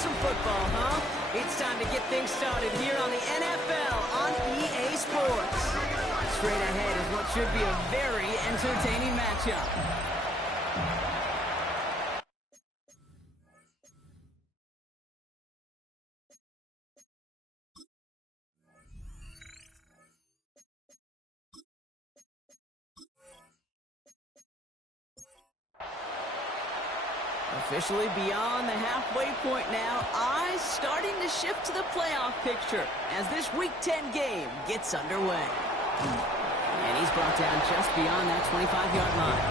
some football, huh? It's time to get things started here on the NFL on EA Sports. Straight ahead is what should be a very entertaining matchup. Officially beyond the halfway point now, eyes starting to shift to the playoff picture as this Week 10 game gets underway. And he's brought down just beyond that 25-yard line.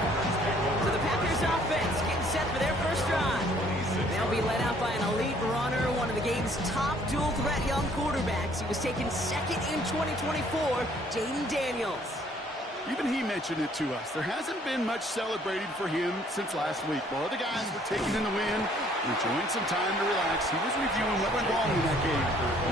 So the Packers offense getting set for their first drive. They'll be led out by an elite runner, one of the game's top dual-threat young quarterbacks. He was taken second in 2024, Jayden Daniels. Even he mentioned it to us. There hasn't been much celebrated for him since last week. While other guys were taking in the win, enjoying some time to relax, he was reviewing what went wrong in that game.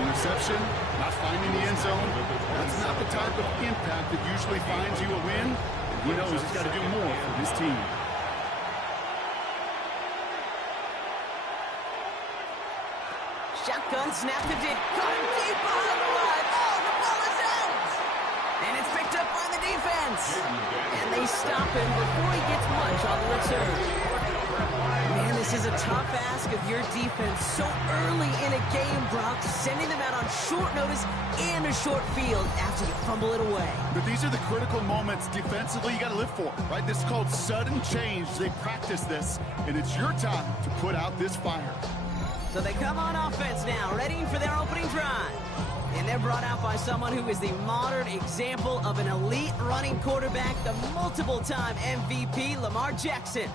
Interception, not finding the end zone. That's not the type of impact that usually finds you a win. And he knows he's got to do more for his team. Shotgun snap to deep. Caught him deep behind the line. Oh, the ball is out! And it's picked up by the defense. And they stop him before he gets much on the return. Man, this is a tough ask of your defense so early in a game, Brock, sending them out on short notice and a short field after you fumble it away. But these are the critical moments defensively you got to live for, right? This is called sudden change. They practice this, and it's your time to put out this fire. So they come on offense now, ready for their opening drive. And they're brought out by someone who is the modern example of an elite running quarterback, the multiple-time MVP, Lamar Jackson.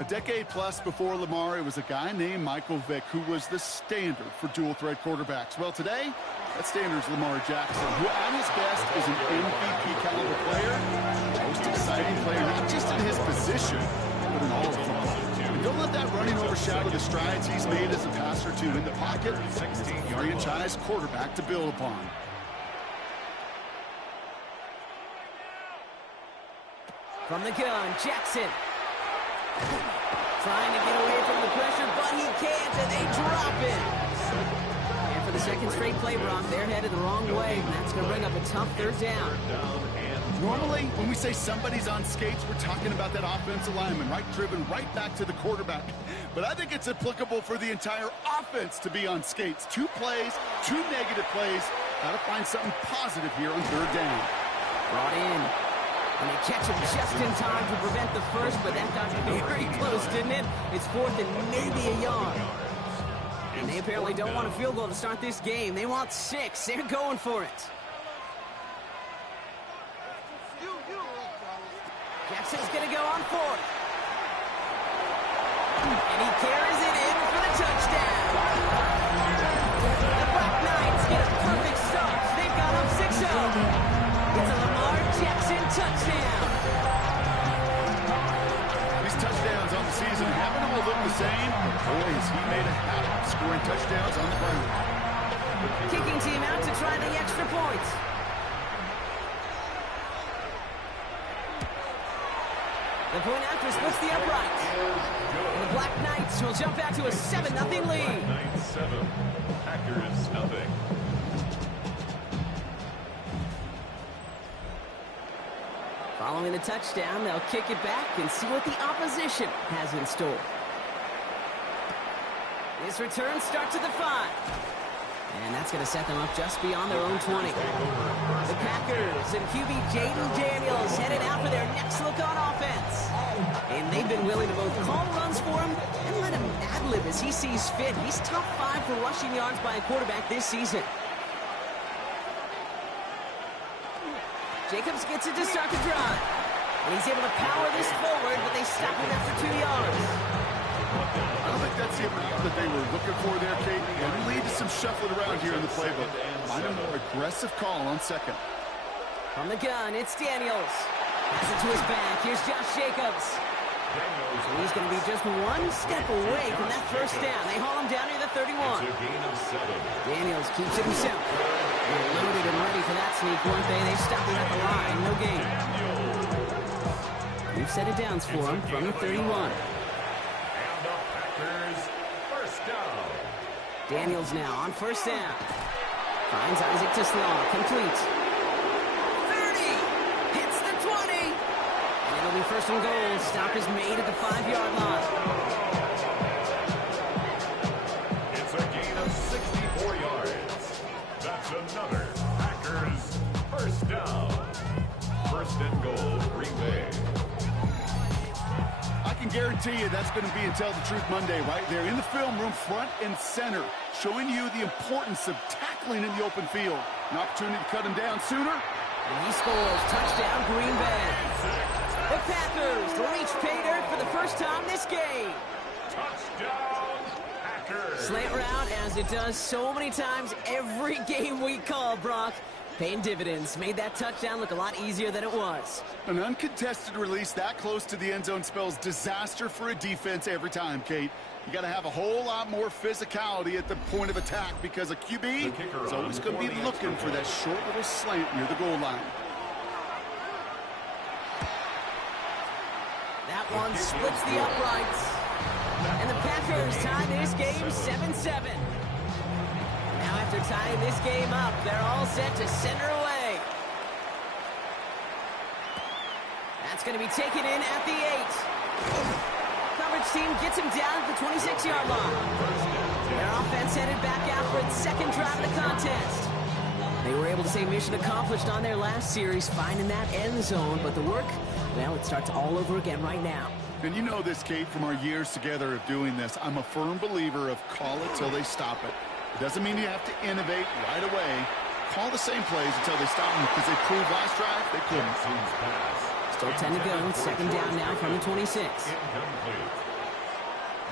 A decade plus before Lamar, it was a guy named Michael Vick who was the standard for dual-threat quarterbacks. Well, today, that standard is Lamar Jackson, who at his best is an MVP-caliber player, most exciting player, not just in his position, but in all of football. Don't let that running overshadow the strides he's made as a passer, too. In the pocket, he's a franchise quarterback to build upon. From the gun, Jackson. Trying to get away from the pressure, but he can't, and they drop it. And for the second straight play, Brock, they're headed the wrong way, and that's going to bring up a tough third down. Normally, when we say somebody's on skates, we're talking about that offensive lineman, right? Driven right back to the quarterback. But I think it's applicable for the entire offense to be on skates. 2 plays, 2 negative plays. Got to find something positive here on third down. Brought in. And they catch him just in time to prevent the first, but that got very close, didn't it? It's fourth and maybe a yard. And they apparently don't want a field goal to start this game. They want 6. They're going for it. Jackson's going to go on fourth. And he carries it in for the touchdown. The Black Knights get a perfect start. They've got up 6-0. It's a Lamar Jackson touchdown. These touchdowns on the season haven't all looked the same. Boys, he made a habit of scoring touchdowns on the ground. Kicking team out to try the extra point. The point after splits the upright. And the Black Knights will jump back to a 7-0 lead. Knights 7, Packers nothing. Following the touchdown, they'll kick it back and see what the opposition has in store. This return starts at the 5. And that's going to set them up just beyond their own 20. The Packers and QB Jayden Daniels headed out for their next look on offense. And they've been willing to both call runs for him and let him ad-lib as he sees fit. He's top 5 for rushing yards by a quarterback this season. Jacobs gets it to start the drive. And he's able to power this forward, but they stop him after 2 yards. I don't think that's the amount that they were looking for there, Kate. It will lead to some shuffling around here in the playbook. Find a more aggressive call on second. From the gun, it's Daniels. Pass it to his back. Here's Josh Jacobs. So he's going to be just 1 step away from that first down. They haul him down near the 31. Daniels keeps it himself. They're loaded and ready for that sneak, weren't they? They stopped him at the line. No gain. We've set it downs for him from the 31. Packers first down. Daniels now on first down. Finds Isaac to Slaw. Complete. 30. Hits the 20. And it'll be first and goal. Stop is made at the 5-yard line. It's a gain of 64 yards. That's another Packers first down. First and goal, Green Bay. I can guarantee you that's going to be in Tell the Truth Monday right there in the film room, front and center, showing you the importance of tackling in the open field. An opportunity to cut him down sooner. And he scores. Touchdown, Green Bay. The Packers reach pay dirt for the first time this game. Touchdown, Packers. Slant route, as it does so many times every game we call, Brock. Paying dividends. Made that touchdown look a lot easier than it was. An uncontested release that close to the end zone spells disaster for a defense every time, Kate. You got to have a whole lot more physicality at the point of attack because a QB is always going to be looking for that short little slant near the goal line. That one splits the uprights. And the Packers tie this game 7-7. Now after tying this game up, they're all set to center away. That's going to be taken in at the 8. Coverage team gets him down at the 26-yard line. Their offense headed back out for its second drive of the contest. They were able to say mission accomplished on their last series, finding that end zone, but the work, well, it starts all over again right now. And you know this, Kate, from our years together of doing this. I'm a firm believer of call it till they stop it. It doesn't mean you have to innovate right away. Call the same plays until they stop them because they proved last drive they couldn't. Still 10 to go. Second down now from the 26. Incomplete.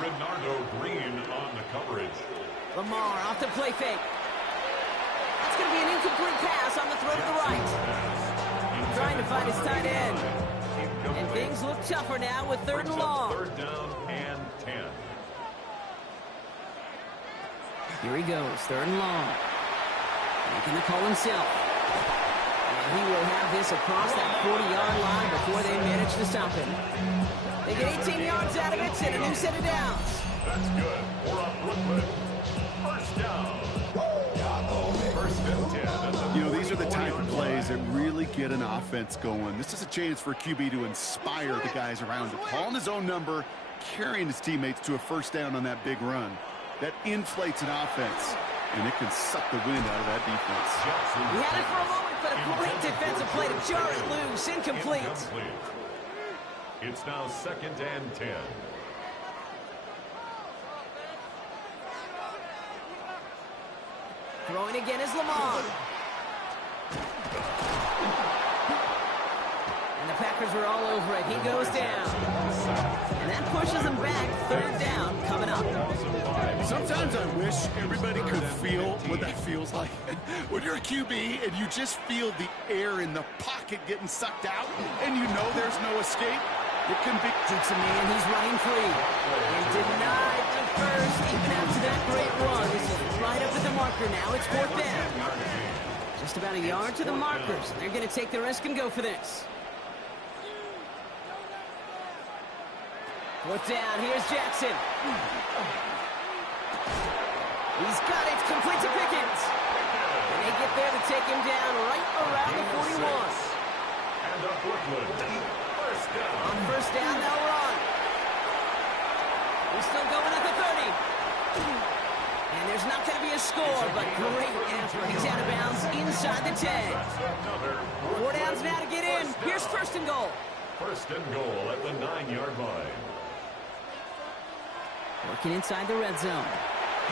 Renardo Green on the coverage. Lamar off the play fake. That's going to be an incomplete pass on the throw to the right. Trying to find his tight end. And things look tougher now with third and long. Third down and 10. Here he goes, third and long. Making the call himself. And he will have this across that 40-yard line before they manage to stop him. They get 18 yards out of it and a new set of downs. That's good. We're on Brooklyn. First down. First and 10. You know, these are the type of plays that really get an offense going. This is a chance for QB to inspire the guys around him. Calling his own number, carrying his teammates to a first down on that big run. That inflates an offense, and it can suck the wind out of that defense. He had it for a moment, but a great defensive play to jar it loose. Incomplete. It's now second and 10. Throwing again is Lamar. And the Packers are all over it. He goes down. And that pushes him back. Third down coming up. Sometimes I wish everybody could feel what that feels like. When you're a QB and you just feel the air in the pocket getting sucked out and you know there's no escape, it can be... Takes a man, he's running free. And denied the first, even after that great run. This is right up at the marker now. It's fourth down. Just about a yard to the markers. They're going to take the risk and go for this. Fourth down, here's Jackson. He's got it, complete to Pickens. And they get there to take him down right around the 41. And up Brooklyn. First down. On first down, they'll run. We're still going at the 30. And there's not going to be a score, but great effort. He's out of bounds inside the 10. 4 downs now to get in. Here's first and goal. First and goal at the 9-yard line. Working inside the red zone.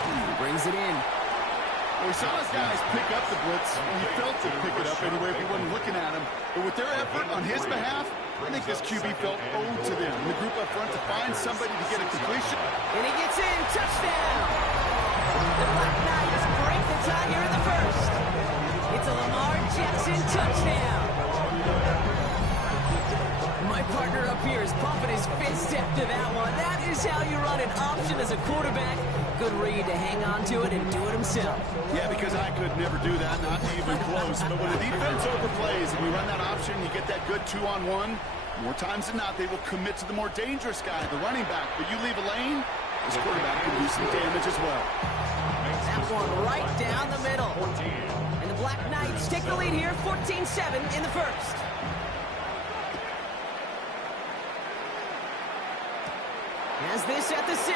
He brings it in. Well, we saw his guys pick up the blitz. He felt to pick it up anyway if he wasn't looking at him. But with their effort on his behalf, I think this QB felt owed to them. The group up front to find somebody to get a completion. And he gets in. Touchdown! The Black Knights break the tie here in the first. It's a Lamar Jackson touchdown. My partner up here is pumping his fist after that one. That is how you run an option as a quarterback. Good read to hang on to it and do it himself. Yeah, because I could never do that, not even close. But when the defense overplays and you run that option, you get that good 2-on-1. More times than not, they will commit to the more dangerous guy, the running back. But you leave a lane, this quarterback can do some damage as well. one right down the middle. And the Black Knights take the lead here, 14-7 in the first. Has this at the 6.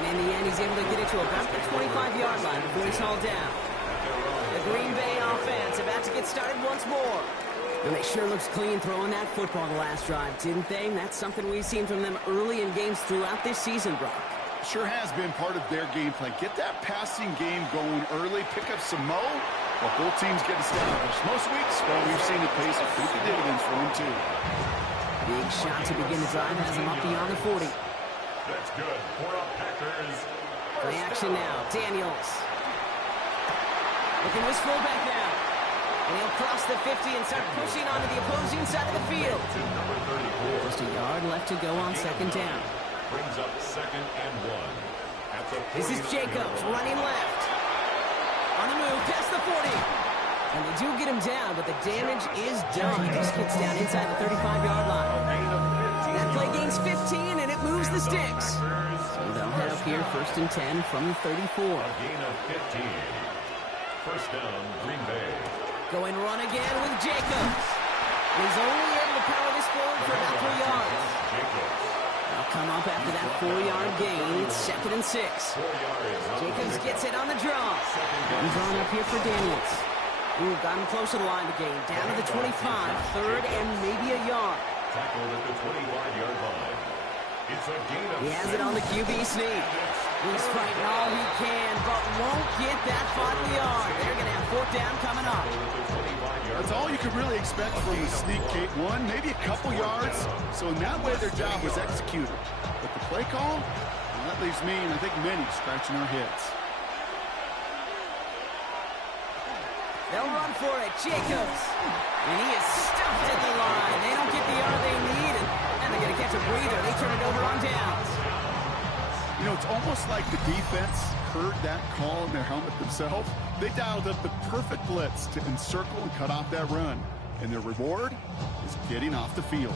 And in the end, he's able to get it to about the 25-yard line before he's hauled down. The Green Bay offense about to get started once more. And they sure looks clean throwing that football the last drive, didn't they? And that's something we've seen from them early in games throughout this season, Brock. Sure has been part of their game plan. Get that passing game going early, pick up some mo, while both teams get established. Most weeks, well, we've seen it pay some pretty good dividends for them, too. Big shot to begin the drive has him up beyond the 40. That's good for a Packers. Play action now. Daniels. Looking to his fullback now. And he'll cross the 50 and start pushing onto the opposing side of the field. Just a yard left to go on second down. Brings up 2nd and 1. This is Jacobs running left. On the move, past the 40. And they do get him down, but the damage is done. He just gets down inside the 35-yard line. That play gains 15, and it moves the sticks. So they'll head up here, 1st and 10 from the 34. A gain of 15. First down, Green Bay. Going run again with Jacobs. He's only able to power this forward for about 3 yards. They'll come up after that 4-yard gain. It's 2nd and 6. Jacobs gets it on the draw. And drawn up here for Daniels. Ooh, got him close to the line to gain. Down to the 25. 3rd and maybe a yard. Tackled at the 25-yard line. It's a gain of 6. He has it on the QB sneak. He's fighting all he can, but won't get that final yard. They're going to have 4th down coming up. That's all you could really expect from the sneak, Kate. One, maybe a couple yards. So in that way, their job was executed. But the play call, well, that leaves me, and I think many, scratching our heads. They'll run for it. Jacobs. And he is stuffed at the line. They don't get the yard they need, and they're going to catch a breather. They turn it over on downs. You know, it's almost like the defense heard that call in their helmet themselves. They dialed up the perfect blitz to encircle and cut off that run. And their reward is getting off the field.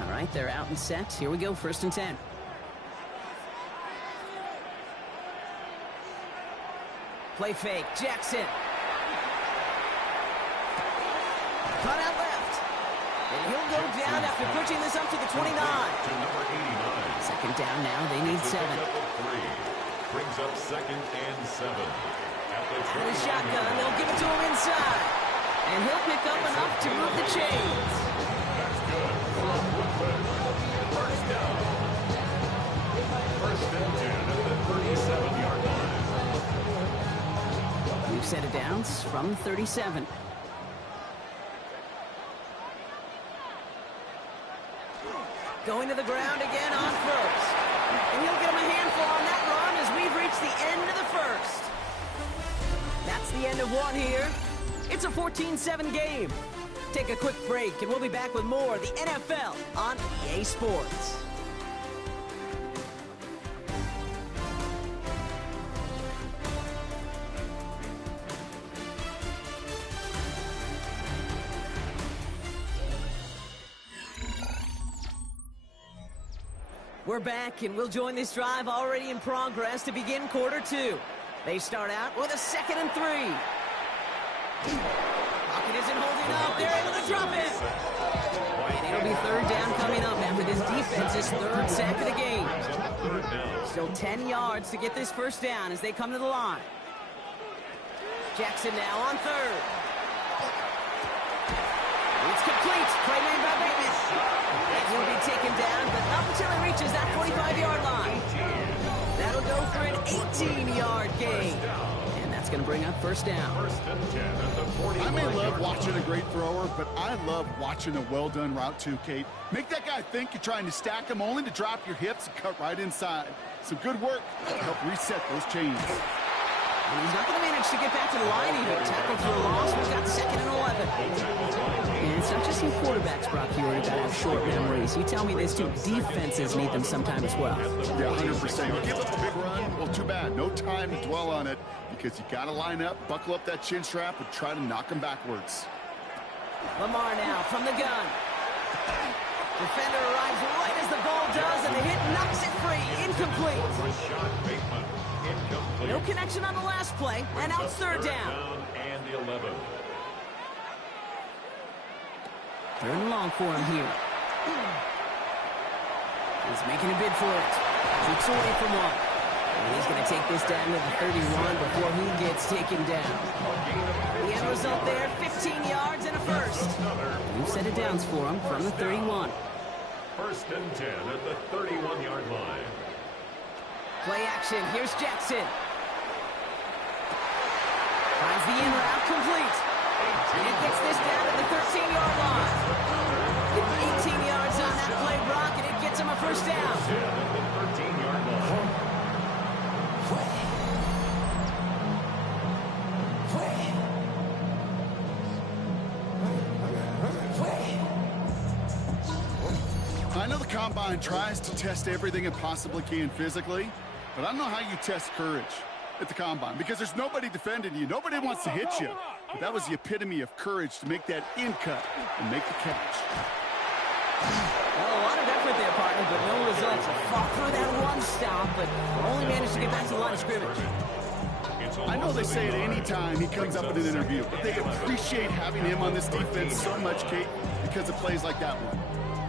All right, they're out and set. Here we go, 1st and 10. Play fake. Jackson. Cut out left. And he'll go down after pushing this up to the 29. To number 89. 2nd down now. They need 7. Brings up 2nd and 7. At Out of the shotgun. They'll give it to him inside. And he'll pick up enough to move the chains. That's good for a Brooklyn. First down. 1st and 10 at the 37-yard line. We've set it down from 37. Going to the ground again on 1st. And he'll get him a handful on that run as we've reached the end of the 1st. That's the end of 1 here. It's a 14-7 game. Take a quick break, and we'll be back with more of the NFL on EA Sports. We're back, and we'll join this drive already in progress to begin quarter 2. They start out with a 2nd and 3. Pocket isn't holding up. They're able to drop it. And it'll be 3rd down coming up after this defense's 3rd sack of the game. Still 10 yards to get this 1st down as they come to the line. Jackson now on 3rd. It's complete. Play made by Bateman. And he'll be taken down, but not until he reaches that 45-yard line. That'll go for an 18-yard gain. And that's going to bring up 1st down. 1st and 10 at the 45-yard line. I may love watching a great thrower, but I love watching a well-done route too, Kate. Make that guy think you're trying to stack him only to drop your hips and cut right inside. Some good work to help reset those chains. And he's not going to manage to get back to the line either. Tackled for a loss. We've got 2nd and 11. And it's not just in quarterbacks, Brock, here. You've got to have short memories. You tell me this too. Defenses need them sometime as well. Yeah, 100%. You give up a big run, well, too bad. No time to dwell on it. You because you got to line up, buckle up that chin strap, and try to knock him backwards. Lamar now from the gun. Defender arrives right as the ball does, and the hit knocks it free. Incomplete. Rashad Bateman, incomplete. No connection on the last play, and out third down. And the 11. Third and long for him here. He's making a bid for it. Keeps away from one. And he's going to take this down to the 31 before he gets taken down. The end result there, 15 yards and a first. New set of downs for him from the 31. First and 10 at the 31-yard line. Play action. Here's Jackson. Finds the in route complete. And it gets this down to the 13-yard line. Give him 18 yards on that play, Brock, and it gets him a first down. 10 at the 13-yard line. I know the Combine tries to test everything it possibly can physically, but I don't know how you test courage at the Combine because there's nobody defending you. Nobody wants to hit you. But that was the epitome of courage to make that in cut and make the catch. Well, a lot of effort there, partner, but no results. Fought through that one stop, but only managed to get back to the line of scrimmage. I know they say it any time he comes up in an interview, but they appreciate having him on this defense so much, Kate, because of plays like that one.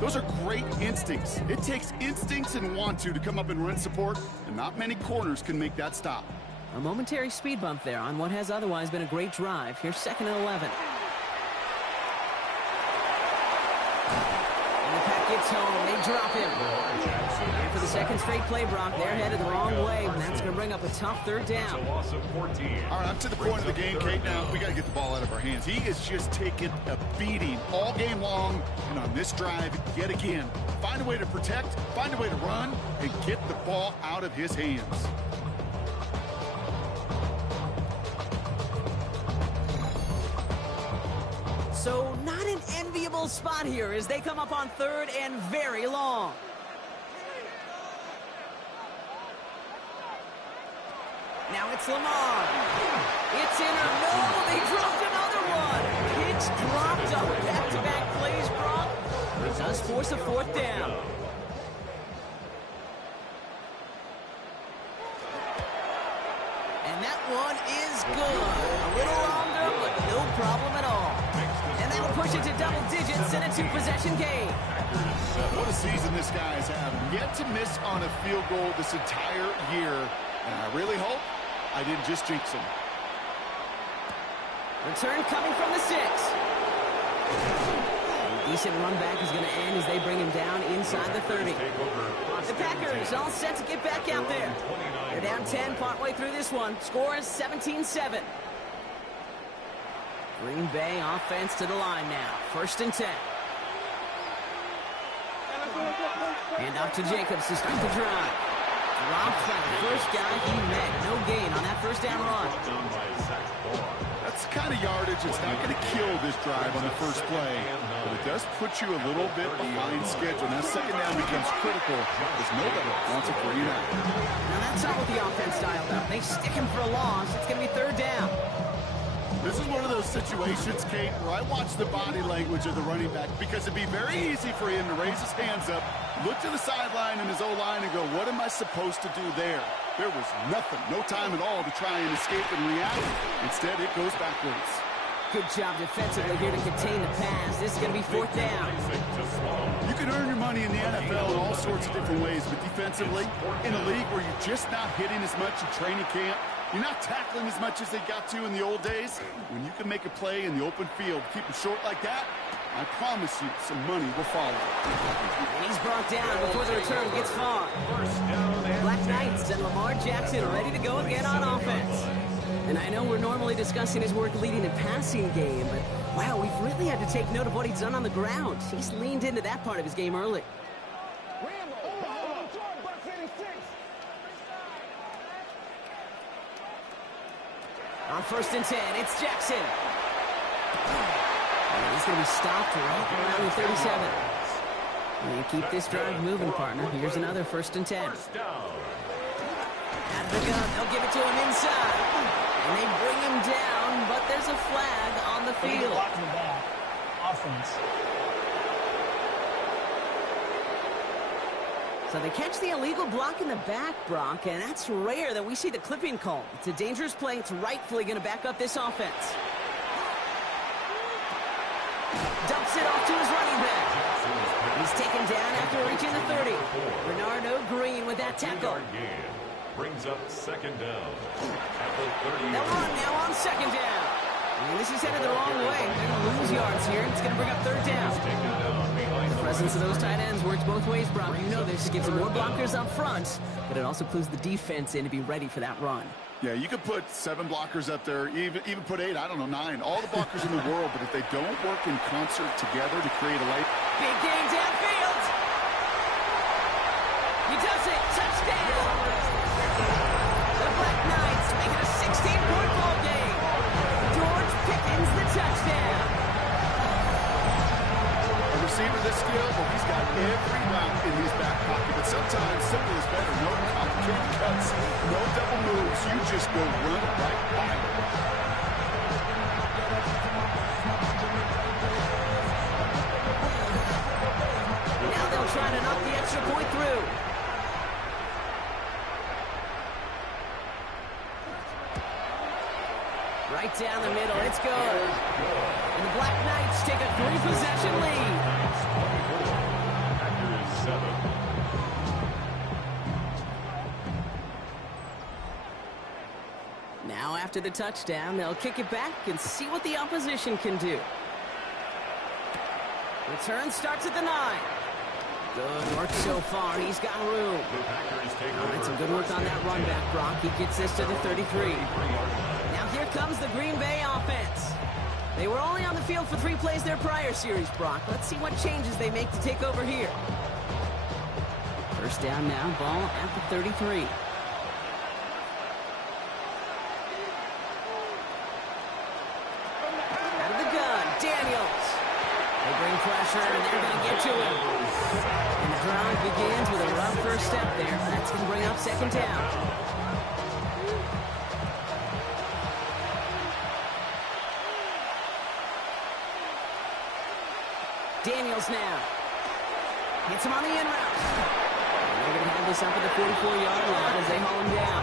Those are great instincts. It takes instincts and want to come up and run support, and not many corners can make that stop. A momentary speed bump there on what has otherwise been a great drive. Here's second and 11. And the pack gets home. They drop him. And for the second straight play, Brock, they're headed the wrong way, and that's going to bring up a tough third down. It's a loss of 14. All right, up to the point of the game, Kate, now we got to get the ball out of our hands. He is just taking a beating all game long, and on this drive, yet again, find a way to protect, find a way to run, and get the ball out of his hands. So not an enviable spot here as they come up on third and very long. Now it's Lamar. It's in or no, they dropped another one. It's dropped on back-to-back plays, Brock. It does force a fourth down. And that one is good. A little longer, but no problem at all. And that'll push it to double digits in a two-possession game. What a season this guy is having. Yet to miss on a field goal this entire year. And I really hope I didn't just jinx him. Return coming from the 6. A decent run back is going to end as they bring him down inside the 30. The Packers all set to get back out there. They're down 10 partway through this one. Score is 17-7. Green Bay offense to the line now. First and 10. Hand off to Jacobs to start the drive. Dropped by the first guy he met. No gain on that first down run. That's the kind of yardage it's not going to kill this drive on the first play, but it does put you a little bit behind schedule. Now second down becomes critical because nobody wants a 3 and out. Now that's not what the offense dialed up. They stick him for a loss. It's going to be third down. This is one of those situations, Kate, where I watch the body language of the running back because it'd be very easy for him to raise his hands up, look to the sideline and his O-line and go, what am I supposed to do there? There was nothing, no time at all to try and escape and react. Instead, it goes backwards. Good job defensively here to contain the pass. This is going to be fourth down. You can earn your money in the NFL in all sorts of different ways, but defensively, in a league where you're just not hitting as much in training camp, you're not tackling as much as they got to in the old days, when you can make a play in the open field, keep it short like that, I promise you some money will follow. And he's brought down before the return gets far. Black Knights and Lamar Jackson ready to go again on offense. And I know we're normally discussing his work leading the passing game, but wow, we've really had to take note of what he's done on the ground. He's leaned into that part of his game early. On first and 10, it's Jackson. And he's going to be stopped right around the 37. And you keep this drive moving, partner. Here's another first and 10. Out of the gun, they'll give it to him inside. And they bring him down, but there's a flag on the field. Offense. So they catch the illegal block in the back, Brock, and that's rare that we see the clipping call. It's a dangerous play. It's rightfully going to back up this offense. Dumps it off to his running back. He's taken down after reaching the 30. Bernardo Green with that tackle. Brings up second down at the 30. They'll run now on second down. And this is headed the wrong way. They're going to lose yards here. It's going to bring up third down. The presence of those tight ends works both ways, Brock. You know this. Gives them more blockers up front, but it also clues the defense in to be ready for that run. Yeah, you could put 7 blockers up there, even put 8, I don't know, 9. All the blockers in the world, but if they don't work in concert together to create a light. Big game downfield. He does it. Touchdown. The Black Knights make it a 16-point ball game. George Pickens the touchdown. A receiver this skilled, well, he's got every route in his back pocket, but sometimes simple is better. No complicated cuts, no double moves. You just go run right by him. Now they'll try to knock the extra point through. Right down the middle, it's good. And the Black Knights take a 3-possession lead. Packers 7. Now after the touchdown, they'll kick it back and see what the opposition can do. Return starts at the 9. Good work so far. He's got room. The Packers take All right, some good work on that run back, Brock. He gets this to the 33. Now here comes the Green Bay offense. They were only on the field for 3 plays their prior series, Brock. Let's see what changes they make to take over here. First down now, ball at the 33. Out of the gun, Daniels. They bring pressure, and they're going to get to him. And the drive begins with a rough first step there. That's going to bring up second down. Daniels now. Hits him on the in route. And they're going to have this up at the 44-yard line as they haul him down.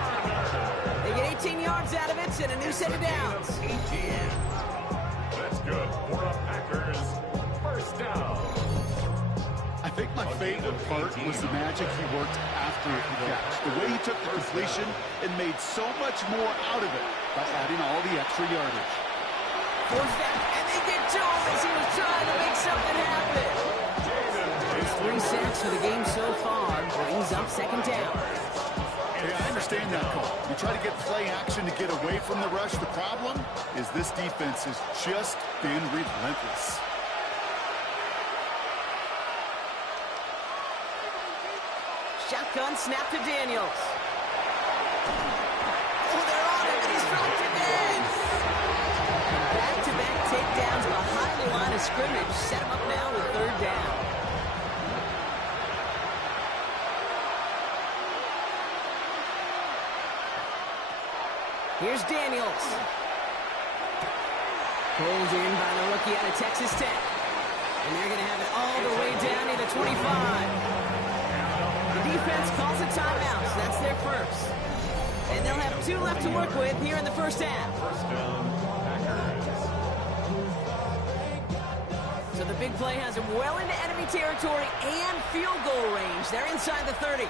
They get 18 yards out of it and a new set of downs. 18. That's good for a Packers first down. I think my favorite part was the magic he worked after the catch. The way he took the completion and made so much more out of it by adding all the extra yardage. Fourth down, and they get to him as he was trying to make something happen. His 3 sacks for the game so far brings up second down. Hey, I understand that call. You try to get play action to get away from the rush. The problem is this defense has just been relentless. Shotgun snap to Daniels. Oh, they're on him, and he's dropped it in. Back-to-back takedowns behind the line of scrimmage. Set him up now with third down. Here's Daniels. Pulled in by the rookie out of Texas Tech. And they're going to have it all the way down to the 25. The defense calls a timeout, so that's their first. And they'll have 2 left to work with here in the first half. First down, Packers. So the big play has them well into enemy territory and field goal range. They're inside the 30.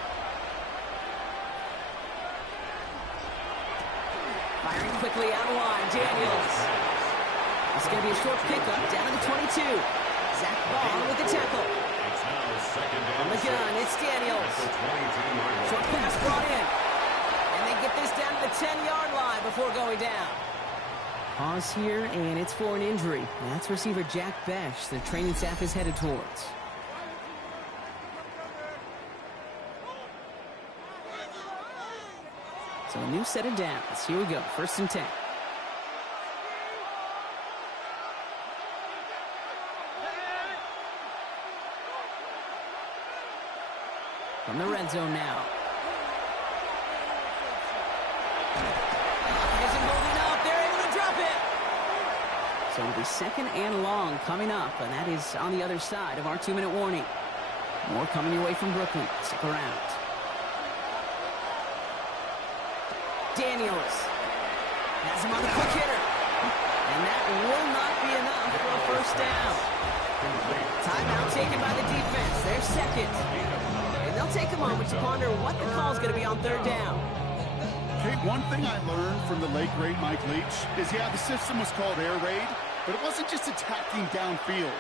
Firing quickly out of line, Daniels. It's going to be a short pickup down to the 22. Zach Ball with the tackle. It's now second down. On the gun, it's Daniels. Short pass brought in. And they get this down to the 10-yard line before going down. Pause here, and it's for an injury. And that's receiver Jack Besh, the training staff is headed towards. So a new set of downs. Here we go, 1st and 10. From the red zone now. Isn't holding So it'll be second and long coming up, and that is on the other side of our 2-minute warning. More coming your way from Brooklyn. Stick around. Daniels has him on the quick hitter. And that will not be enough for a first down. Timeout taken by the defense. Their second. And they'll take a moment to ponder what the call is going to be on third down. Hey, one thing I learned from the late, great Mike Leach is, yeah, the system was called air raid, but it wasn't just attacking downfield.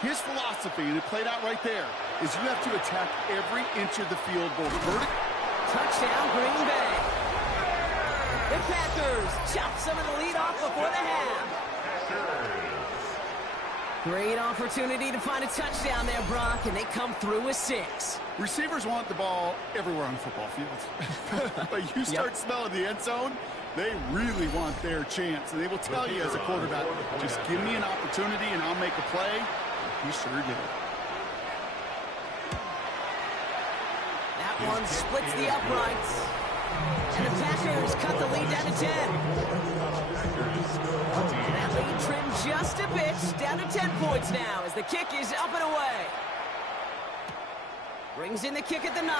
His philosophy, and it played out right there, is you have to attack every inch of the field, both vertical. Touchdown, Green Bay. The Packers chop some of the lead off before the half. Great opportunity to find a touchdown there, Brock, and they come through with 6. Receivers want the ball everywhere on the football field. But you start smelling the end zone, they really want their chance. And they will tell you as a quarterback, just give me an opportunity and I'll make a play. He sure did. That one splits the uprights. And the Packers cut the lead down to 10. That lead trimmed just a bit, down to 10 points now as the kick is up and away. Brings in the kick at the 9.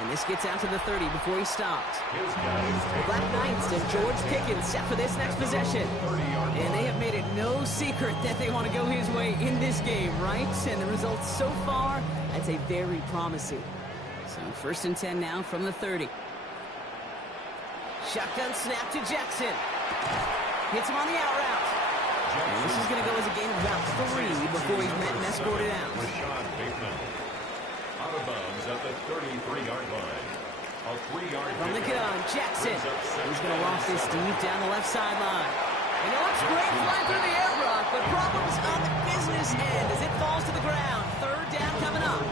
And this gets out to the 30 before he stopped. The Black Knights and George Pickens set for this next possession. And they have made it no secret that they want to go his way in this game, right? And the results so far, I'd say very promising. So first and 10 now from the 30. Shotgun snap to Jackson. Hits him on the out route. And this is going to go as a gain of about 3 before he's met and escorted out. Out of bounds at the 33-yard line. A 3-yard From the gun, Jackson. He's going to loft this deep down the left sideline. And it looks great flying through the air, Brock, but problems on the business end as it falls to the ground. Third down coming up.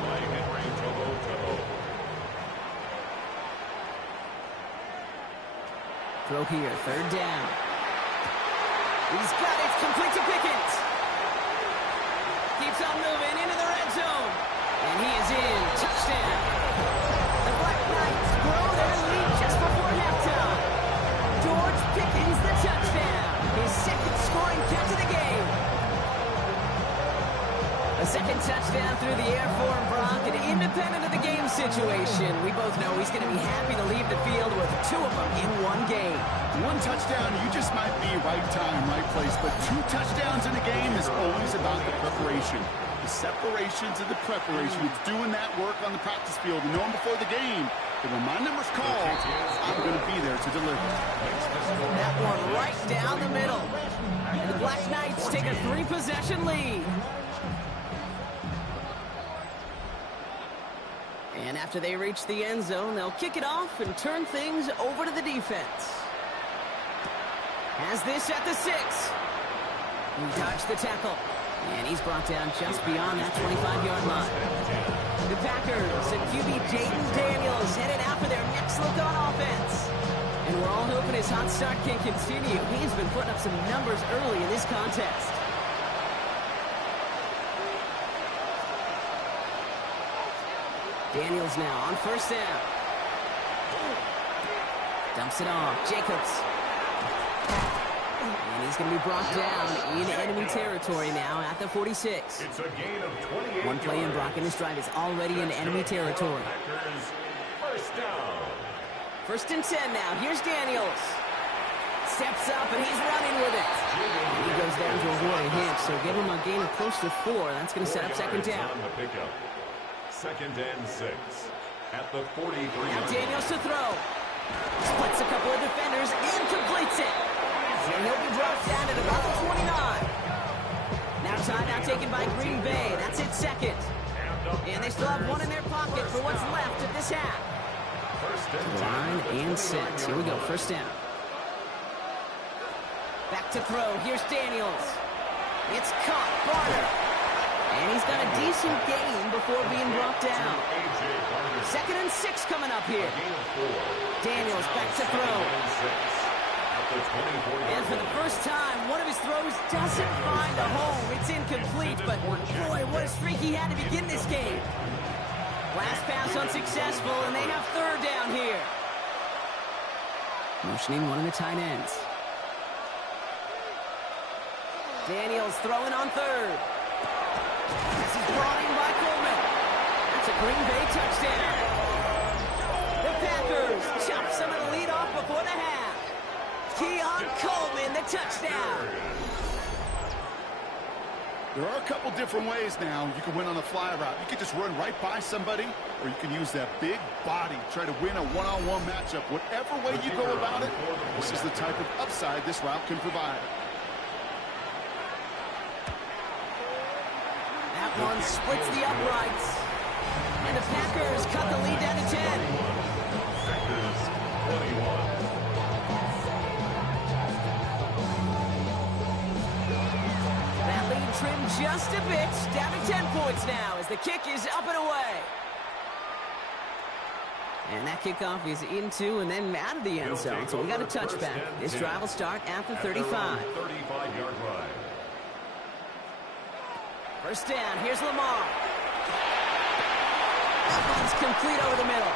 Throw here, third down. He's got it, complete to Pickens. Keeps on moving into the red zone. And he is in, touchdown. The Black Knights grow their lead just before halftime. George Pickens, the touchdown. His second scoring catch of the game. A second touchdown through the air for him, Brock, and independent of the game situation, we both know he's going to be happy to leave the field with 2 of them in one game. One touchdown, you just might be right time, right place, but 2 touchdowns in a game is always about the preparation. The separations and the preparation. It's doing that work on the practice field and knowing before the game that when my number's called, I'm going to be there to deliver. That one right down the middle. And the Black Knights take a 3-possession lead. And after they reach the end zone, they'll kick it off and turn things over to the defense. Has this at the 6. He dodged the tackle. And he's brought down just beyond that 25-yard line. The Packers and QB Jaden Daniels headed out for their next look on offense. And we're all hoping his hot start can continue. He's been putting up some numbers early in this contest. Daniels now on first down. Dumps it off. Jacobs. And he's going to be brought down in enemy territory now at the 46. It's a gain of 28 One play in Brock, and this drive is already in enemy territory. First down. First and 10 now. Here's Daniels. Steps up, and he's running with it. And he goes down to avoid a hit, so give him a gain of close to 4. That's going to set up second down. Second and 6 at the 43. Now Daniels to throw. Splits a couple of defenders and completes it. And he'll be brought down at about the 29. Now timeout taken by Green Bay. That's it, second. And they still have one in their pocket for what's left of this half. Line and set. Here we go, first down. Back to throw. Here's Daniels. It's caught. Barner. And he's got a decent gain before being brought down. Second and 6 coming up here. Daniels back to throw. And for the first time, one of his throws doesn't find a home. It's incomplete, but boy, what a streak he had to begin this game. Last pass unsuccessful, and they have third down here. Motioning one of the tight ends. Daniels throwing on third. This is brought in by Coleman. That's a Green Bay touchdown. The Packers chop some of the lead off before the half. Keon Coleman, the touchdown. There are a couple different ways now. You can win on a fly route. You can just run right by somebody, or you can use that big body, try to win a one-on-one matchup. Whatever way you go about it, this is the type of upside this route can provide. That one splits the uprights. And the Packers cut the lead down to 10. Packers 21. That lead trimmed just a bit, down to 10 points now as the kick is up and away. And that kickoff is into and then out of the end zone, so we got a touchback. This drive will start at the 35. 35-yard line. First down, here's Lamar. That one's complete over the middle.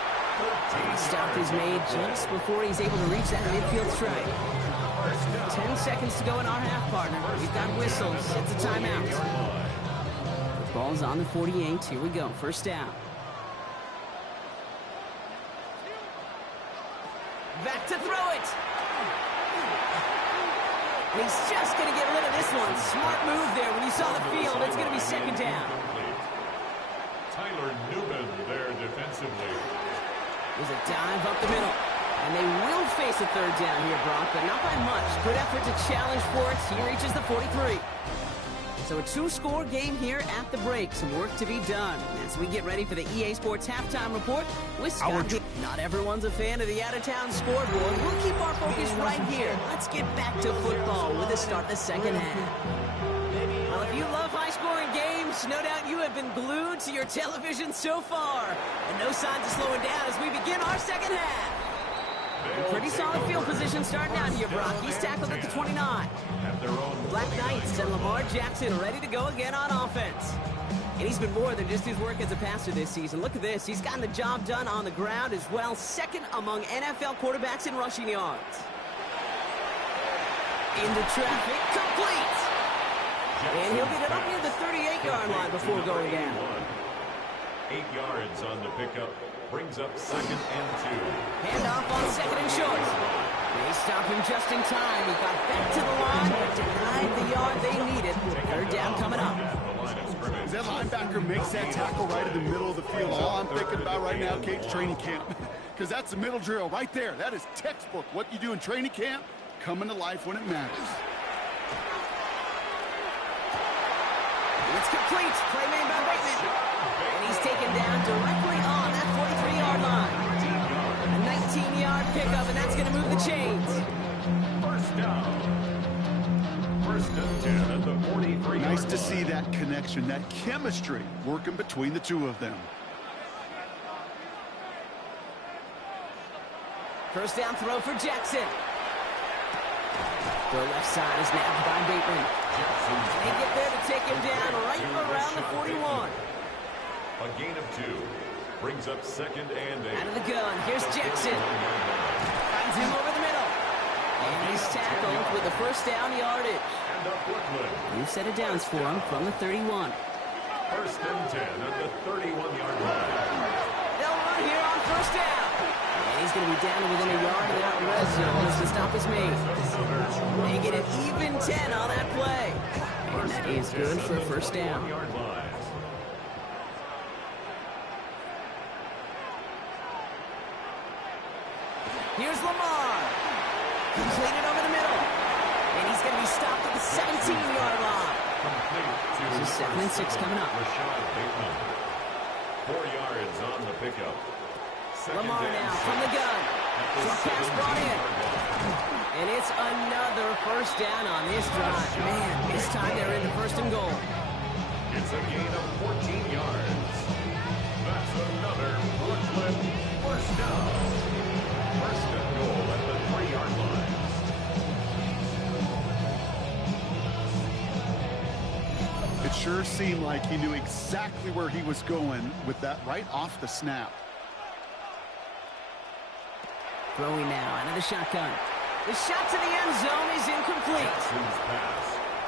And the stop is made just before he's able to reach that midfield strike. 10 seconds to go in our half, partner. We've got whistles. It's a timeout. The ball's on the 48. Here we go. First down. Back to throw it. And he's just going to get rid of this one. Smart move there when you saw the field. It's going to be second down. Tyler Newman there defensively. There's a dive up the middle. And they will face a third down here, Brock, but not by much. Good effort to challenge for it. He reaches the 43. So a two-score game here at the break. Some work to be done as we get ready for the EA Sports Halftime Report with Scott. Not everyone's a fan of the out-of-town scoreboard. We'll keep our focus right here. Let's get back to football with the start of the second half. Well, if you love high-scoring games, no doubt you have been glued to your television so far. And no signs of slowing down as we begin our second half. Pretty solid field position starting out here, Brock. He's tackled at the 29. Black Knights and Lamar Jackson ready to go again on offense. And he's been more than just his work as a passer this season. Look at this. He's gotten the job done on the ground as well. Second among NFL quarterbacks in rushing yards. Into traffic, complete. And he'll get it up near the 38-yard line before going down. 8 yards on the pickup. Brings up second and 2. Handoff on second and short. They stop him just in time. He got back to the line, but denied the yard they needed. Third down coming up. That linebacker makes that tackle right in the middle of the field. All I'm thinking about right now, Kate's training camp. Because that's the middle drill right there. That is textbook. What you do in training camp, coming to life when it matters. It's complete. Play made by Bateman. And he's taken down directly on that 43-yard line. A 19-yard pickup, and that's going to move the chains. First down. First and 10 at the 43. Nice to see that connection, that chemistry working between the two of them. First down throw for Jackson. The left side is nabbed by Bateman. They get there to take him down right around the 41. A gain of 2. Brings up second and 8. Out of the gun. Here's Jackson. Finds him over the middle. And he's tackled with the first down yardage. And up Brooklyn. New set of downs for him from the 31. First and 10 at the 31-yard line. They'll run here on first down. And he's going to be down within a yard of that red zone as the stop is made. They get an even 10 on that play. And that is good for a first down. Here's Lamar. Completed over the middle. And he's going to be stopped at the 17-yard line. This is 7 and 6 coming up. 4 yards on the pickup. Lamar now from the gun. Short pass brought in. And it's another first down on this drive. Man, this time they're into first and goal. It's a gain of 14 yards. That's another Brooklyn first down. First and goal at the 3-yard line. It sure seemed like he knew exactly where he was going with that right off the snap. Throwing now out of the shotgun. The shot to the end zone is incomplete. Jackson's pass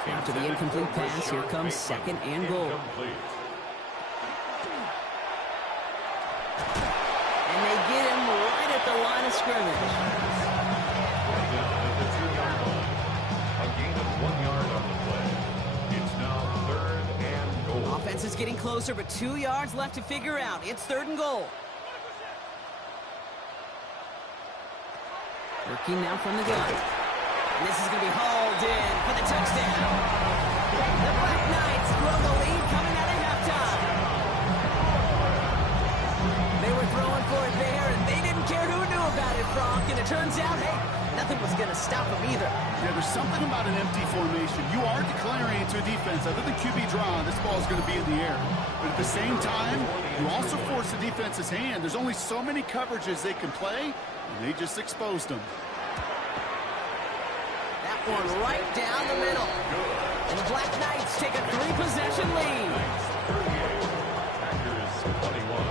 After the incomplete pass, here comes second and goal. And they get him right at the line of scrimmage. Down at the 2-yard line. A gain of 1 yard on the play. It's now 3rd and goal. Offense is getting closer, but 2 yards left to figure out. It's 3rd and goal. Working now from the gun. And this is going to be hauled in for the touchdown. The Black Knights grow the lead coming out of halftime. They were throwing for it there, and they didn't care who knew about it, Brock. And it turns out, hey, nothing was going to stop them either. Yeah, there's something about an empty formation. You are declaring to a defense, other than QB draw, this ball is going to be in the air. But at the same time, you also force the defense's hand. There's only so many coverages they can play, and they just exposed them. That one right down the middle. And the Black Knights take a 3-possession lead. 38. Packers 21.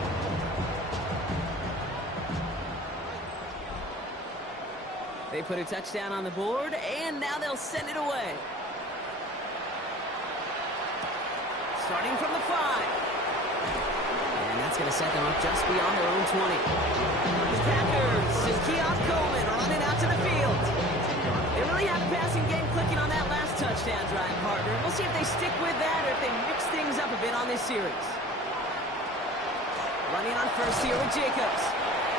They put a touchdown on the board, and now they'll send it away. Starting from the 5. And that's going to set them up just beyond their own 20. The Packers and Keon Coleman running out to the field. They really have a passing game clicking on that last touchdown drive, partner. We'll see if they stick with that or if they mix things up a bit on this series. Running on first here with Jacobs.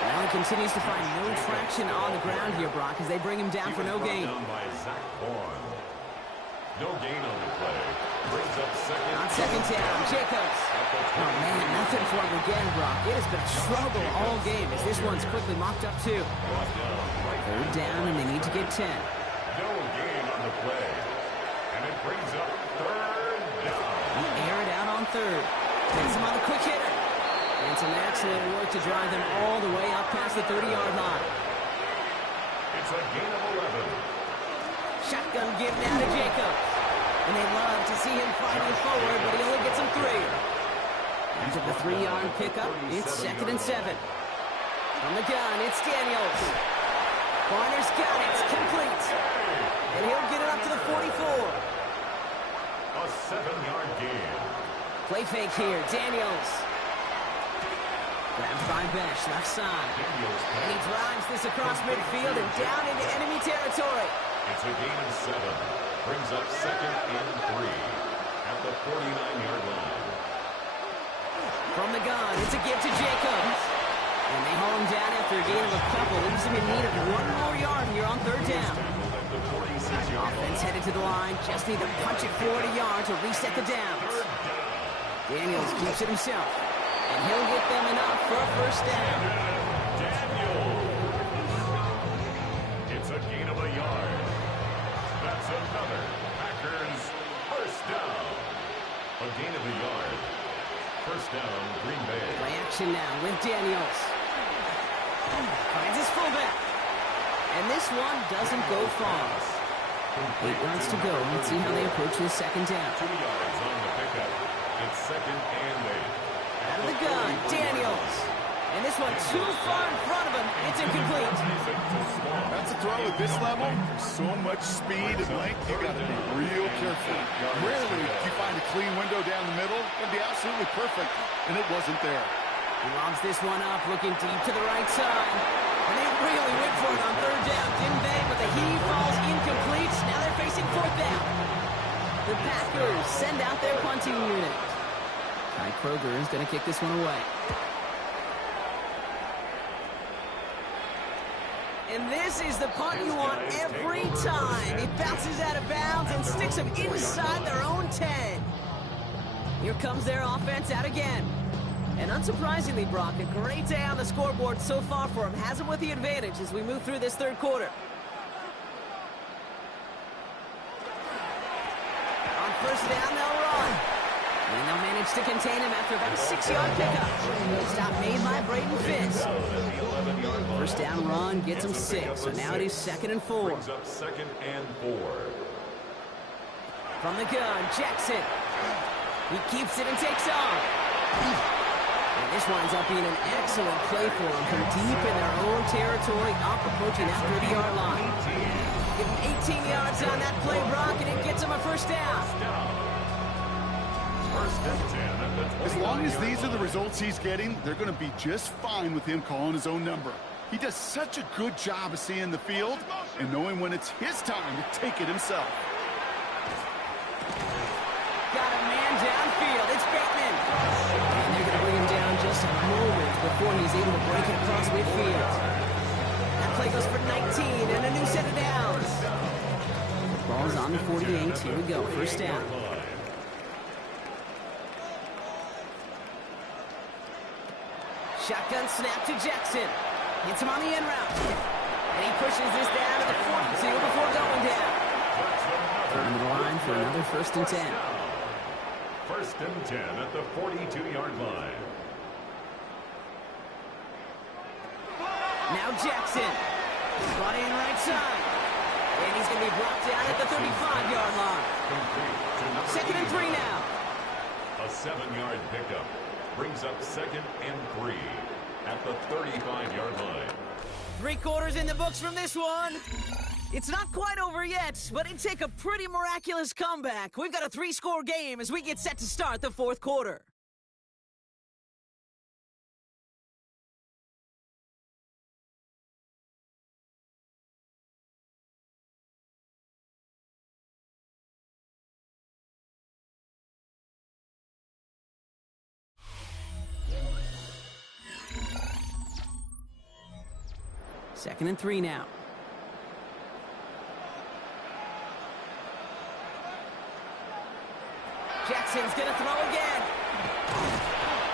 Now he continues to find no traction on the ground here, Brock, as they bring him down for no gain. Down by Zach Vaughn. No gain on the play. Brings up second. On second down, Jacobs. Oh, man, nothing for him again, Brock. It has been a struggle all game as this one's quickly mocked up, too. Third down, and they need to get 10. No gain on the play. And it brings up 3rd down. He aired out on 3rd. Gets him on the quick hitter. And some excellent work to drive them all the way up past the 30-yard line. It's a gain of 11. Shotgun give now to Jacobs. And they love to see him fighting forward, but he only gets them 3. After the 3-yard pickup, it's 2nd and 7. From the gun, it's Daniels. Barner's got it. It's complete. And he'll get it up to the 44. A 7-yard gain. Play fake here. Daniels. Grabbed by Besh, left side. And he drives this across midfield and down into enemy territory. It's a gain of 7. Brings up 2nd and 3 at the 49-yard line. From the gun, it's a give to Jacobs. And they haul him down after a gain of a couple. Leaves him in need of 1 more yard here on 3rd down. At the 46-yard Offense headed to the line. Just need to punch it 40 yards to reset the downs. Daniels keeps it himself. And he'll get them enough for a 1st down. Daniels. It's a gain of a yard. That's another Packers 1st down. A gain of a yard. 1st down, Green Bay. Play action now with Daniels. Finds his fullback. And this one doesn't go far. 8 yards to go. Let's see how they approach this 2nd down. 2 yards on the pickup. It's 2nd and 8. Out of the gun, Daniels. And this one too far in front of him. It's incomplete. That's a throw at this level. So much speed and length, you got to be real careful. Rarely do you find a clean window down the middle. It'd be absolutely perfect, and it wasn't there. He lobs this one up, looking deep to the right side. And they really went for it on 3rd down, didn't they? But the heave falls incomplete. Now they're facing 4th down. The Packers send out their punting unit. Ty Kroger is going to kick this one away. And this is the punt you want every time. It bounces out of bounds and sticks them inside their own 10. Here comes their offense out again. And unsurprisingly, Brock, a great day on the scoreboard so far for them. Has them with the advantage as we move through this 3rd quarter. On 1st down, they'll run. And they'll manage to contain him after about a 6-yard pickup. Stop made by Braden Fisk. 1st down run gets him 6. So now it is 2nd and 4. Brings up 2nd and 4. From the gun, Jackson. He keeps it and takes off. And this winds up being an excellent play for him from deep in their own territory, up approaching that 30-yard line. Give him 18 yards on that play, Brock, and it gets him a first down. First and 10 at the 20. As long as these are the results he's getting, they're going to be just fine with him calling his own number. He does such a good job of seeing the field and knowing when it's his time to take it himself. Got a man downfield. It's Bateman. And they're going to bring him down just a moment before he's able to break it across midfield. That play goes for 19 and a new set of downs. Ball's on the 48. Here we go. First down. Shotgun snap to Jackson. Hits him on the end route. And he pushes this down to the 42 before going down. Turn to the line for another first and 10. First and 10 at the 42-yard line. Now Jackson. Brought in right side. And he's going to be brought down at the 35-yard line. Second and 3 now. A 7-yard pickup brings up second and 3 at the 35-yard line. 3 quarters in the books from this one. It's not quite over yet, but it'd take a pretty miraculous comeback. We've got a 3-score game as we get set to start the 4th quarter. Second and 3 now. Jackson's going to throw again.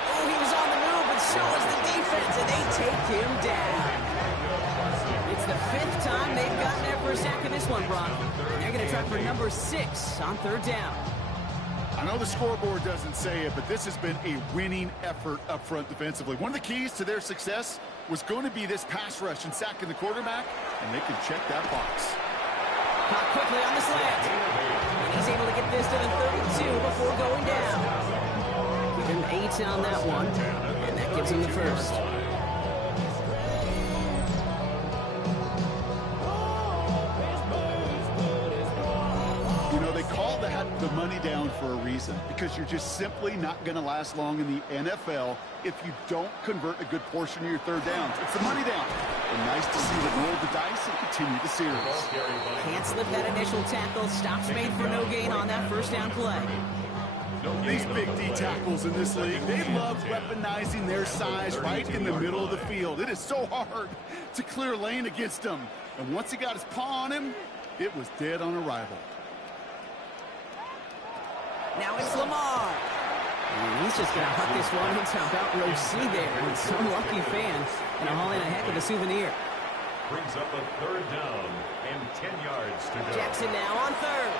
Oh, he was on the move, but so is the defense, and they take him down. It's the 5th time they've gotten their first sack of this one, Brock. And they're going to try for number 6 on 3rd down. I know the scoreboard doesn't say it, but this has been a winning effort up front defensively. One of the keys to their success was going to be this pass rush and sacking the quarterback, and they can check that box. Caught quickly on the slant. And he's able to get this to the 32 before going down. Give him 8 on that one, and that gives him the first. You know, they call that the money down for a reason, because you're just simply not going to last long in the NFL if you don't convert a good portion of your 3rd downs. It's the money down. And nice to see them roll the dice and continue the series. Can't slip that initial tackle. Stops made for no gain on that first down play. These big D tackles in this league, they love weaponizing their size right in the middle of the field. It is so hard to clear lane against them. And once he got his paw on him, it was dead on arrival. Now it's Lamar. And he's just going to huck this one into about row C there. And some lucky fans going to haul in a heck of a souvenir. Brings up a 3rd down and 10 yards to go. Jackson now on 3rd.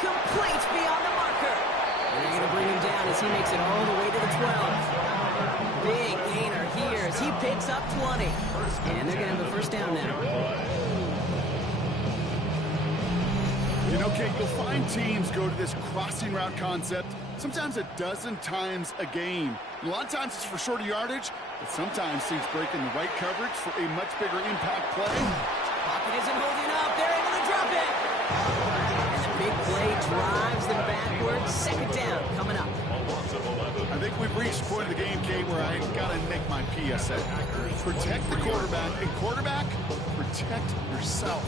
Complete beyond the marker. And they're going to bring him down as he makes it all the way to the 12. Big gainer here as he picks up 20. And they're going to have a first down now. You know, Kate, you'll find teams go to this crossing route concept sometimes a dozen times a game. A lot of times it's for shorter yardage, but sometimes teams break in the right coverage for a much bigger impact play. Pocket isn't holding up. They're able to drop it. And the big play drives them backwards. Second down coming up. I think we've reached the point of the game, Kate, where I got to make my PSA. Protect the quarterback, and quarterback, protect yourself.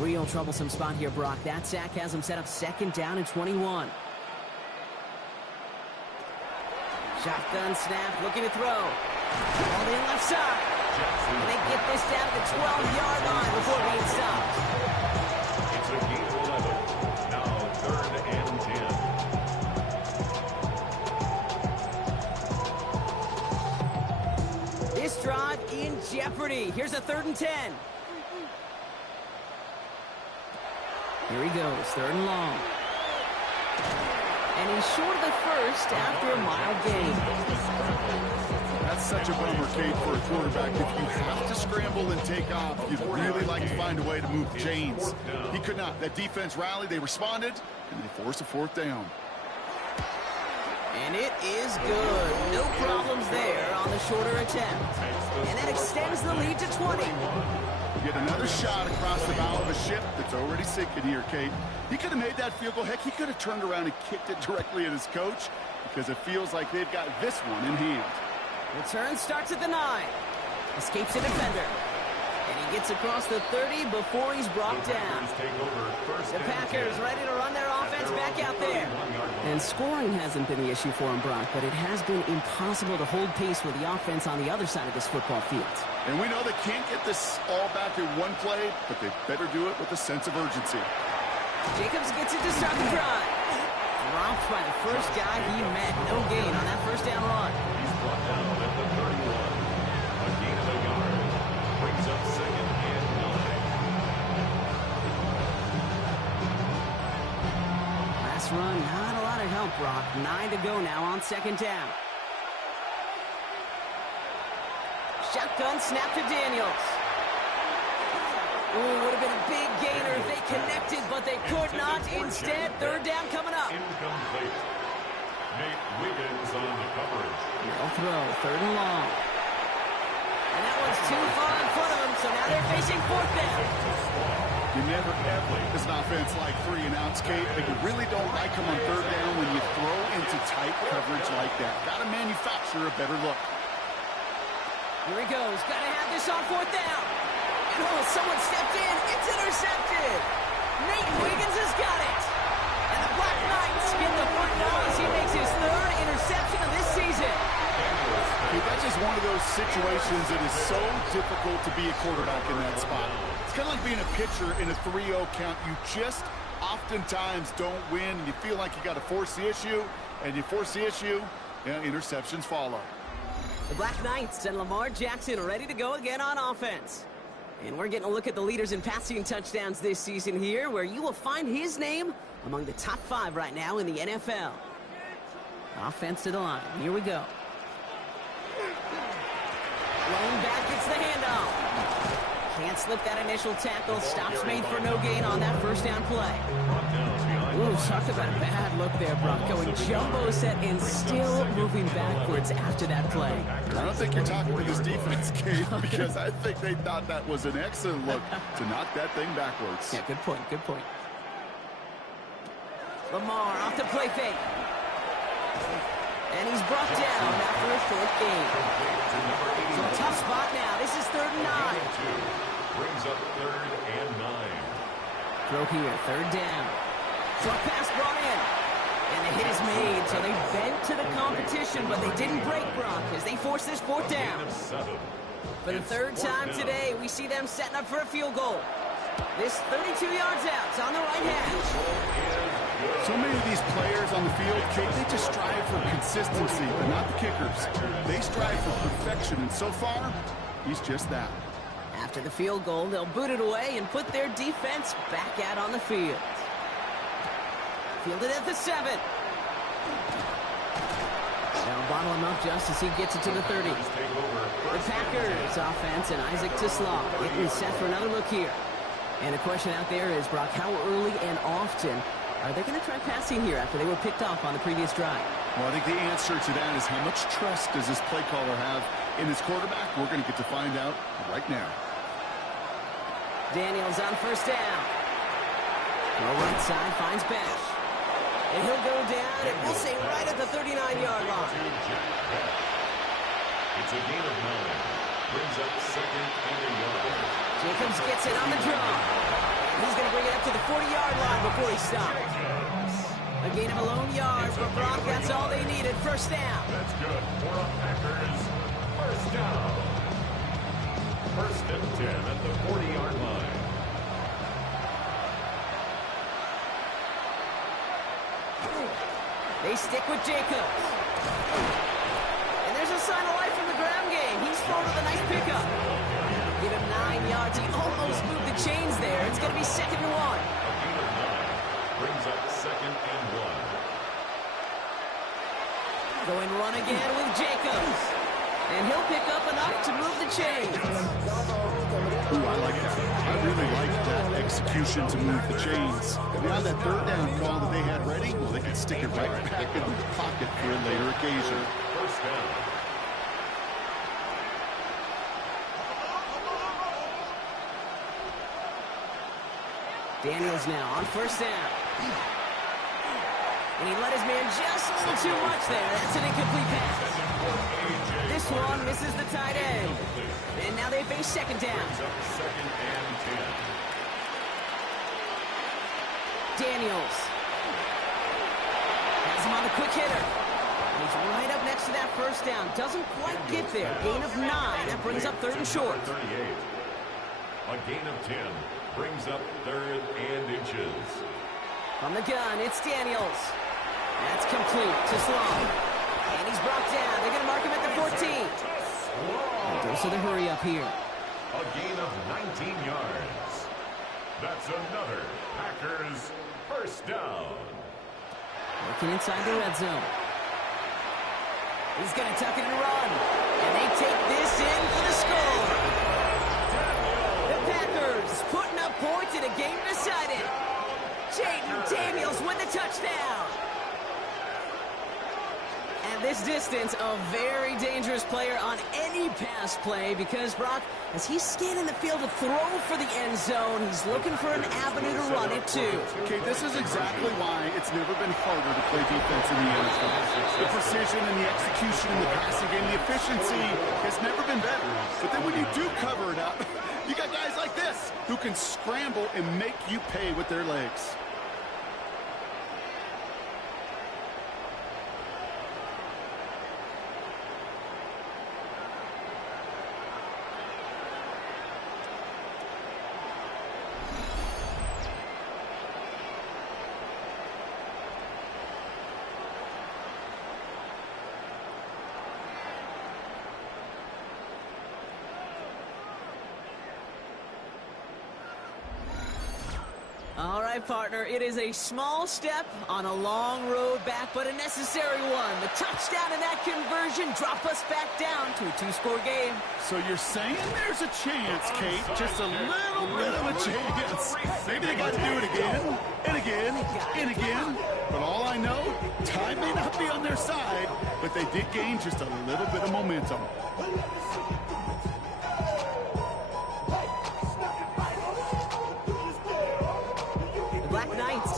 Real troublesome spot here, Brock. That sack has him set up 2nd down and 21. Shotgun snap, looking to throw. Ball in left side. And they get this down to the 12-yard line before being stopped. It's a gain of 11. Now 3rd and 10. This drive in jeopardy. Here's a 3rd and 10. Here he goes, 3rd and long. And he's short of the first after a mild gain. That's such a bummer, Kate, for a quarterback. If you have to scramble and take off, you'd really like to find a way to move the chains. He could not. That defense rallied, they responded, and they forced a 4th down. And it is good. No problems there on the shorter attempt. And that extends the lead to 20. Get another shot across the bow of a ship that's already sinking here, Kate. He could have made that field goal. Heck, he could have turned around and kicked it directly at his coach because it feels like they've got this one in hand. Return starts at the 9. Escapes a defender. And he gets across the 30 before he's brought down. The Packers ready to run their offense back out there. And scoring hasn't been the issue for him, Brock, but it has been impossible to hold pace with the offense on the other side of this football field. And we know they can't get this all back in one play, but they better do it with a sense of urgency. Jacobs gets it to start the drive. Dropped by the first guy he met. No gain on that first down run. He's brought down at the 31. A gain of a yard. Brings up second and 9. Last run, not a lot of help, Brock. 9 to go now on second down. Shotgun snap to Daniels. Ooh, would have been a big gainer if they connected, but they could not. Instead, third down coming up. Incomplete. Nate Wiggins on the coverage. No throw, third and long. And that one's too far in front of them, so now they're facing fourth down. You never, ever this an offense like 3 and outs, Kate, but you really don't like them on third down when you throw into tight coverage like that. Got to manufacture a better look. Here he goes. Got to have this on fourth down. And oh, someone stepped in. It's intercepted. Nate Wiggins has got it. And the Black Knights get the first down as he makes his third interception of this season. Hey, that's just one of those situations that is so difficult to be a quarterback in that spot. It's kind of like being a pitcher in a 3-0 count. You just oftentimes don't win, and you feel like you got to force the issue, and you force the issue, interceptions follow. The Black Knights and Lamar Jackson ready to go again on offense. And we're getting a look at the leaders in passing touchdowns this season here, where you will find his name among the top 5 right now in the NFL. Offense to the line. Here we go. Lone back gets the handoff. Can't slip that initial tackle. Stops made for no gain on that first down play. Ooh, talk about a bad look there, Brock. Going jumbo set and still moving backwards after that play. I don't think you're talking to this defense, Kate, because I think they thought that was an excellent look to knock that thing backwards. Yeah, good point, good point. Lamar off the play fake. And he's brought down after a short gain. So a tough spot now. This is third and 9. Brings up third and 9. Throw here, third down. Short pass brought in. And the hit is made, so they bent to the competition, but they didn't break, Brock, as they force this fourth down. For the third time today, we see them setting up for a field goal. This 32 yards out. It's on the right hash. So many of these players on the field, Kate, they just strive for consistency, but not the kickers. They strive for perfection, and so far, he's just that. After the field goal, they'll boot it away and put their defense back out on the field. Fielded at the 7. They'll bottle him up just as he gets it to the 30. The Packers offense and Isaac Tisslaw getting set for another look here. And the question out there is, Brock, how early and often are they going to try passing here after they were picked off on the previous drive? Well, I think the answer to that is how much trust does this play caller have in his quarterback? We're going to get to find out right now. Daniels on first down. Go right side, finds Bash. And he'll go down, and we'll say right at the 39-yard line. It's a gain of 9. Brings up second and a yard. Jacobs gets it on the draw. He's going to bring it up to the 40-yard line before he stops. A gain of a lone yard for Brock. That's all they needed. First down. That's good for a Packers first down. First and 10 at the 40-yard line. They stick with Jacobs. And there's a sign of life from the ground game. He's thrown with a nice pickup. Give him 9 yards. He almost moved the chains there. It's going to be second and 1. A gain of 9. Brings up second and 1. Going run again with Jacobs. And he'll pick up enough to move the chains. Ooh, I like that. I really like that execution to move the chains. Beyond that third down call that they had ready, well, they could stick it right back in the pocket for a later occasion. First down. Daniels now on first down. And he let his man just a little too much there. That's an incomplete pass. This one misses the tight end. And now they face second down. Second and 10. Daniels. Has him on the quick hitter. He's right up next to that first down. Doesn't quite get there. Gain of 9. That brings up third and short. 38. A gain of 10 brings up third and inches. From the gun, it's Daniels. That's complete to Sloan. And he's brought down. They're going to mark him at the 14. Goes to the hurry up here. A gain of 19 yards. That's another Packers first down. Looking inside the red zone. He's going to tuck it and run. And they take this in for the score. The Packers putting up points in a game decided. Jayden Daniels with the touchdown. And this distance, a very dangerous player on any pass play because, Brock, as he's scanning the field to throw for the end zone, he's looking for an avenue to run it to. Okay, this is exactly why it's never been harder to play defense in the NFL. The precision and the execution in the passing game, the efficiency has never been better. But then when you do cover it up, you got guys like this who can scramble and make you pay with their legs. All right, partner, it is a small step on a long road back, but a necessary one. The touchdown and that conversion drop us back down to a 2-score game. So you're saying there's a chance, Kate, just a little bit of a chance. Maybe they got to do it again, and again, and again. But all I know, time may not be on their side, but they did gain just a little bit of momentum.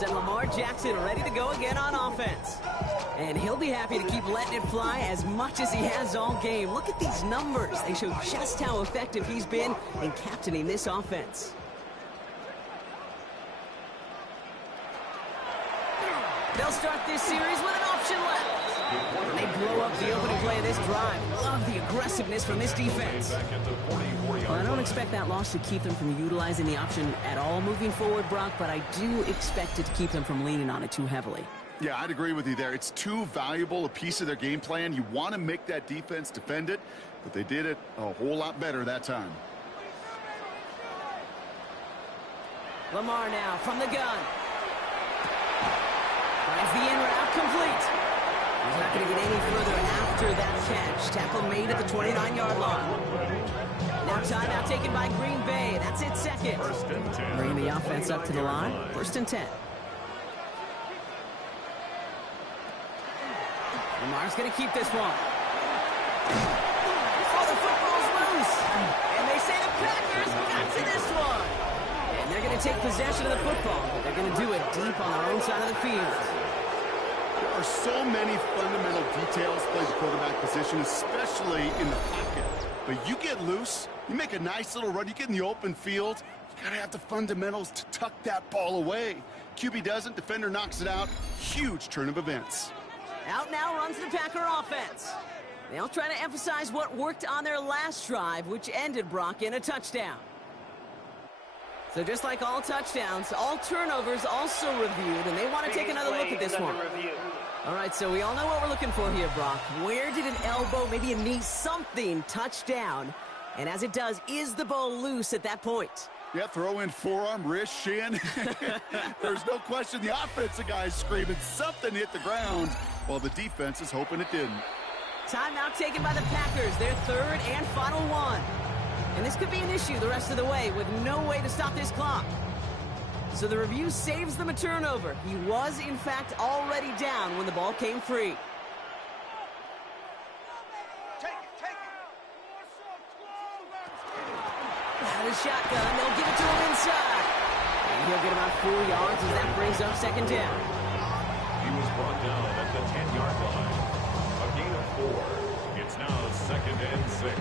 And Lamar Jackson ready to go again on offense. And he'll be happy to keep letting it fly as much as he has all game. Look at these numbers. They show just how effective he's been in captaining this offense. They'll start this series with an option left. And they blow up the opening play of this drive. Love the aggressiveness from this defense. Well, I don't expect that loss to keep them from utilizing the option at all moving forward, Brock, but I do expect it to keep them from leaning on it too heavily. Yeah, I'd agree with you there. It's too valuable a piece of their game plan. You want to make that defense defend it, but they did it a whole lot better that time. Lamar now from the gun. Finds the in route complete. He's not going to get any further after that catch. Tackle made at the 29-yard line. Now timeout taken by Green Bay. That's it, second. Bringing the offense up to the line. First and 10. Lamar's going to keep this one. Oh, the football's loose. And they say the Packers got to this one. And they're going to take possession of the football, but they're going to do it deep on their own side of the field. There are so many fundamental details play the quarterback position, especially in the pocket. But you get loose, you make a nice little run, you get in the open field, you gotta have the fundamentals to tuck that ball away. QB doesn't, defender knocks it out. Huge turn of events. Out now runs the Packer offense. They'll try to emphasize what worked on their last drive, which ended, Brock, in a touchdown. So just like all touchdowns, all turnovers also reviewed, and they want to take another look at this one. All right, so we all know what we're looking for here, Brock. Where did an elbow, maybe a knee, something touch down? And as it does, is the ball loose at that point? Yeah, throw in forearm, wrist, shin. There's no question the offensive guy's screaming something hit the ground, while the defense is hoping it didn't. Timeout taken by the Packers, their third and final one. And this could be an issue the rest of the way with no way to stop this clock. So the review saves them a turnover. He was, in fact, already down when the ball came free. Out of the shotgun, they'll give it to him inside. And he'll get about 4 yards as that brings up second down. He was brought down at the 10-yard line. A gain of 4. It's now 2nd and 6.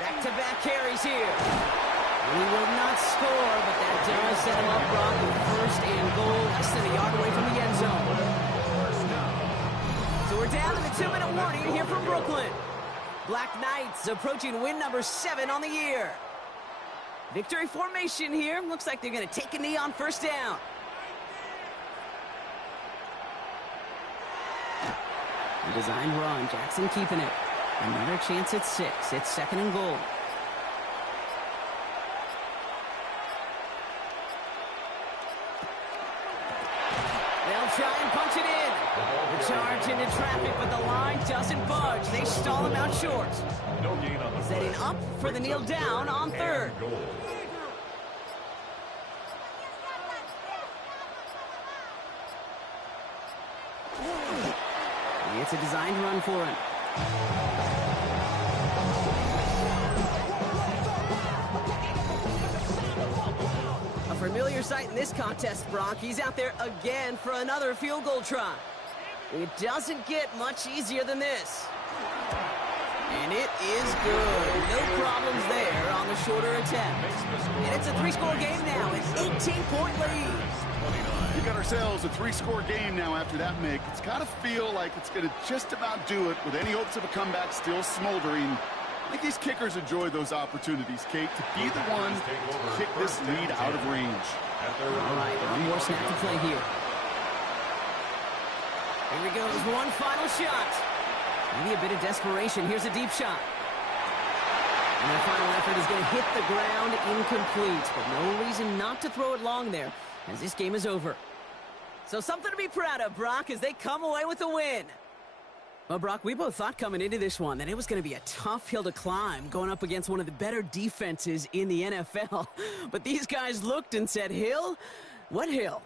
Back-to-back carries here. He will not score, but that does set him up wrong with first and goal, less than a yard away from the end zone. So we're down to the 2-minute warning here from Brooklyn. Black Knights approaching win number 7 on the year. Victory formation here. Looks like they're going to take a knee on first down. A designed run. Jackson keeping it. Another chance at 6. It's 2nd and goal. They'll try and punch it in. The charge into traffic, but the line doesn't budge. They stall him out short. No gain on the Setting play. up for the kneel down on 3rd. And goal. It's a designed run for him. A familiar sight in this contest, Brock. He's out there again for another field goal try. It doesn't get much easier than this. And it is good. No problems there on the shorter attempt. And it's a 3-score game now. An 18-point lead. We got ourselves a 3-score game now after that make. It's got to feel like it's going to just about do it with any hopes of a comeback still smoldering. I think these kickers enjoy those opportunities, Kate, to be the one to kick this lead out of range. All right, one more snap to play here. Here we go. One final shot. Maybe a bit of desperation. Here's a deep shot. And that final effort is going to hit the ground incomplete. But no reason not to throw it long there, as this game is over. So something to be proud of, Brock, as they come away with a win. Well, Brock, we both thought coming into this one that it was going to be a tough hill to climb going up against one of the better defenses in the NFL. But these guys looked and said, Hill? What hill?